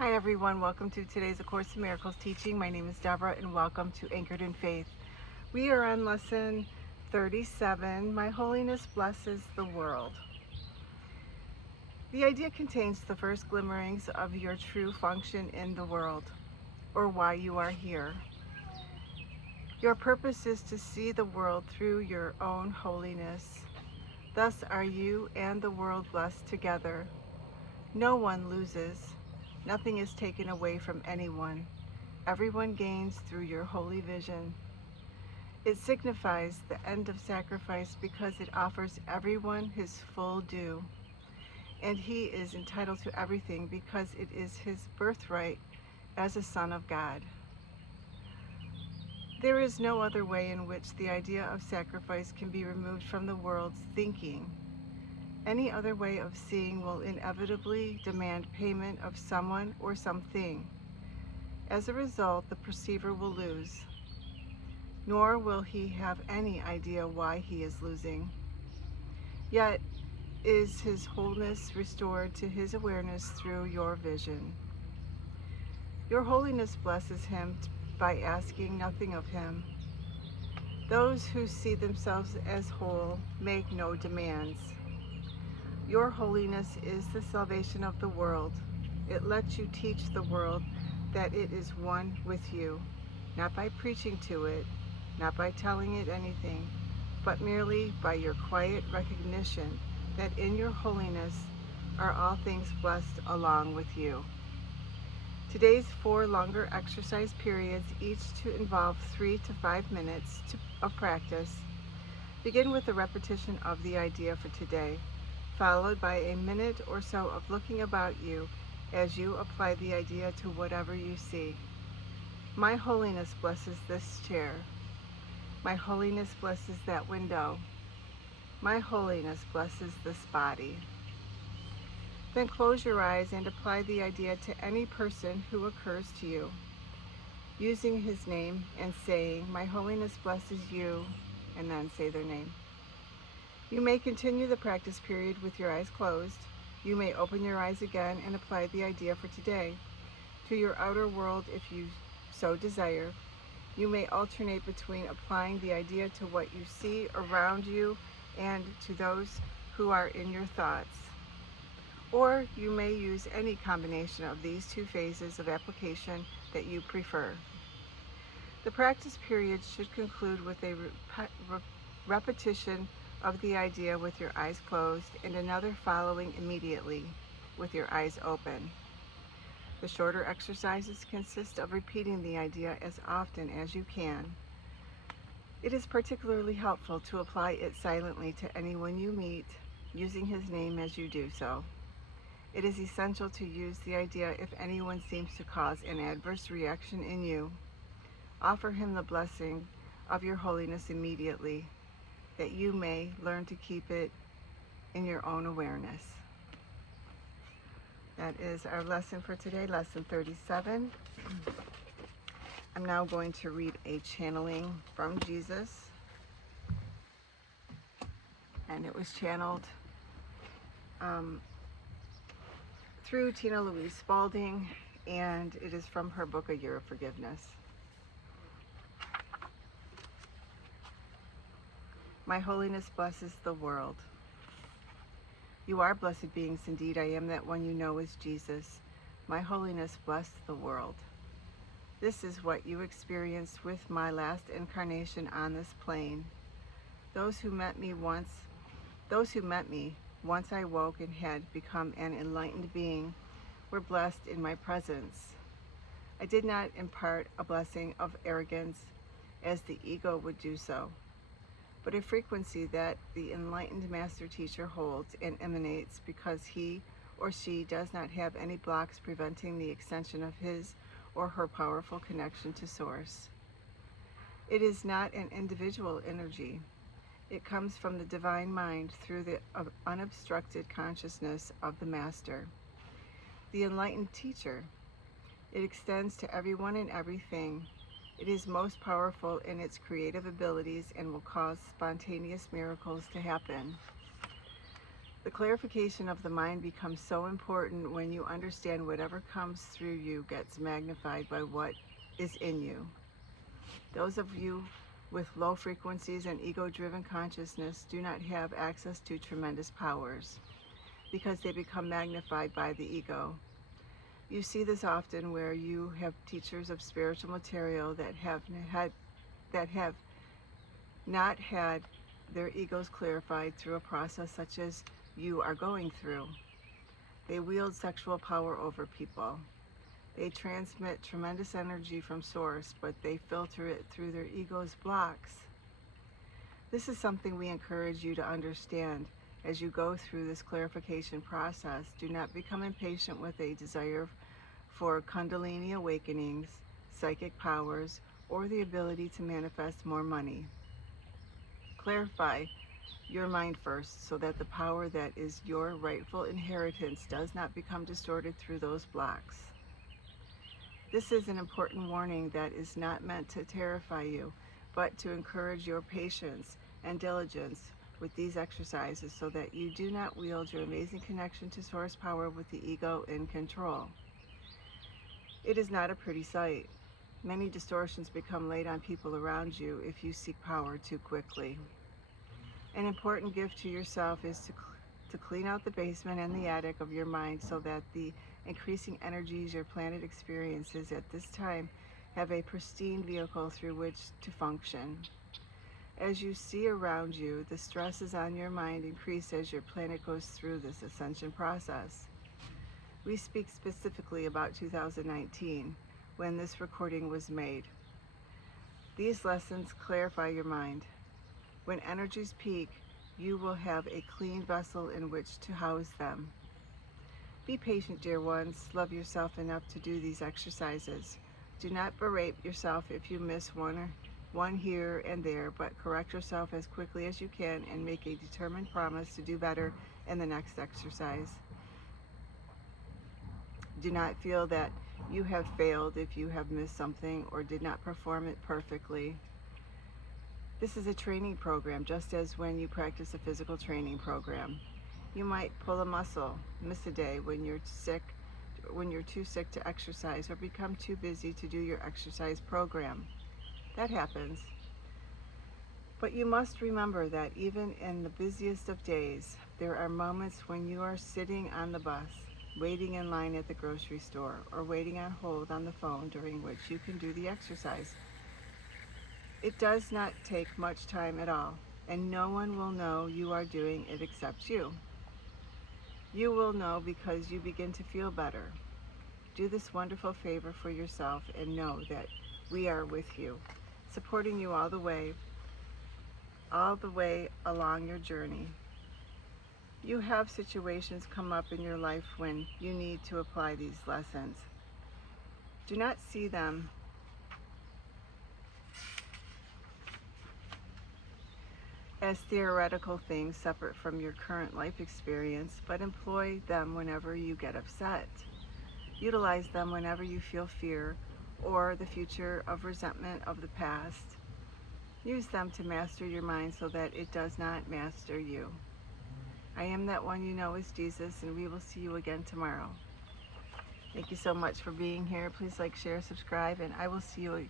Hi everyone, welcome to today's A Course in Miracles teaching. My name is Deborah and welcome to Anchored in Faith. We are on lesson 37, My Holiness Blesses the World. The idea contains the first glimmerings of your true function in the world, or why you are here. Your purpose is to see the world through your own holiness. Thus are you and the world blessed together. No one loses. Nothing is taken away from anyone. Everyone gains through your holy vision. It signifies the end of sacrifice because it offers everyone his full due. And he is entitled to everything because it is his birthright as a son of God. There is no other way in which the idea of sacrifice can be removed from the world's thinking. Any other way of seeing will inevitably demand payment of someone or something. As a result, the perceiver will lose, nor will he have any idea why he is losing. Yet, is his wholeness restored to his awareness through your vision. Your holiness blesses him by asking nothing of him. Those who see themselves as whole make no demands. Your holiness is the salvation of the world. It lets you teach the world that it is one with you, not by preaching to it, not by telling it anything, but merely by your quiet recognition that in your holiness are all things blessed along with you. Today's 4 longer exercise periods, each to involve 3 to 5 minutes of practice, begin with a repetition of the idea for today, followed by a minute or so of looking about you as you apply the idea to whatever you see. My holiness blesses this chair. My holiness blesses that window. My holiness blesses this body. Then close your eyes and apply the idea to any person who occurs to you, using his name and saying, My holiness blesses you, and then say their name. You may continue the practice period with your eyes closed. You may open your eyes again and apply the idea for today to your outer world if you so desire. You may alternate between applying the idea to what you see around you and to those who are in your thoughts. Or you may use any combination of these 2 phases of application that you prefer. The practice period should conclude with a repetition of the idea with your eyes closed and another following immediately with your eyes open. The shorter exercises consist of repeating the idea as often as you can. It is particularly helpful to apply it silently to anyone you meet, using his name as you do so. It is essential to use the idea if anyone seems to cause an adverse reaction in you. Offer him the blessing of your holiness immediately, that you may learn to keep it in your own awareness. That is our lesson for today, lesson 37. I'm now going to read a channeling from Jesus, and it was channeled through Tina Louise Spalding, and it is from her book, A Year of Forgiveness. My holiness blesses the world. You are blessed beings indeed. I am that one you know is Jesus. My holiness bless the world. This is what you experienced with my last incarnation on this plane. Those who met me once I woke and had become an enlightened being, were blessed in my presence. I did not impart a blessing of arrogance as the ego would do so, but a frequency that the enlightened master teacher holds and emanates because he or she does not have any blocks preventing the extension of his or her powerful connection to Source. It is not an individual energy. It comes from the divine mind through the unobstructed consciousness of the master, the enlightened teacher. It extends to everyone and everything. It is most powerful in its creative abilities and will cause spontaneous miracles to happen. The clarification of the mind becomes so important when you understand whatever comes through you gets magnified by what is in you. Those of you with low frequencies and ego-driven consciousness do not have access to tremendous powers because they become magnified by the ego. You see this often where you have teachers of spiritual material that have not had their egos clarified through a process such as you are going through. They wield sexual power over people. They transmit tremendous energy from source, but they filter it through their ego's blocks. This is something we encourage you to understand as you go through this clarification process. Do not become impatient with a desire for Kundalini awakenings, psychic powers, or the ability to manifest more money. Clarify your mind first so that the power that is your rightful inheritance does not become distorted through those blocks. This is an important warning that is not meant to terrify you, but to encourage your patience and diligence with these exercises so that you do not wield your amazing connection to source power with the ego in control. It is not a pretty sight. Many distortions become laid on people around you if you seek power too quickly. An important gift to yourself is to clean out the basement and the attic of your mind so that the increasing energies your planet experiences at this time have a pristine vehicle through which to function. As you see around you, the stresses on your mind increase as your planet goes through this ascension process. We speak specifically about 2019, when this recording was made. These lessons clarify your mind. When energies peak, you will have a clean vessel in which to house them. Be patient, dear ones. Love yourself enough to do these exercises. Do not berate yourself if you miss one here and there, but correct yourself as quickly as you can and make a determined promise to do better in the next exercise. Do not feel that you have failed if you have missed something or did not perform it perfectly. This is a training program, just as when you practice a physical training program. You might pull a muscle, miss a day when you're too sick to exercise or become too busy to do your exercise program. That happens. But you must remember that even in the busiest of days, there are moments when you are sitting on the bus, waiting in line at the grocery store, or waiting on hold on the phone during which you can do the exercise. It does not take much time at all, and no one will know you are doing it except you. You will know because you begin to feel better. Do this wonderful favor for yourself and know that we are with you, supporting you all the way along your journey. You have situations come up in your life when you need to apply these lessons. Do not see them as theoretical things separate from your current life experience, but employ them whenever you get upset. Utilize them whenever you feel fear or the future of resentment of the past. Use them to master your mind so that it does not master you. I am that one you know as Jesus, and we will see you again tomorrow. Thank you so much for being here. Please like, share, subscribe, and I will see you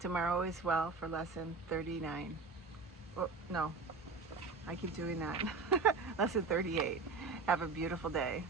tomorrow as well for lesson 39. Oh, no, I keep doing that. Lesson 38. Have a beautiful day.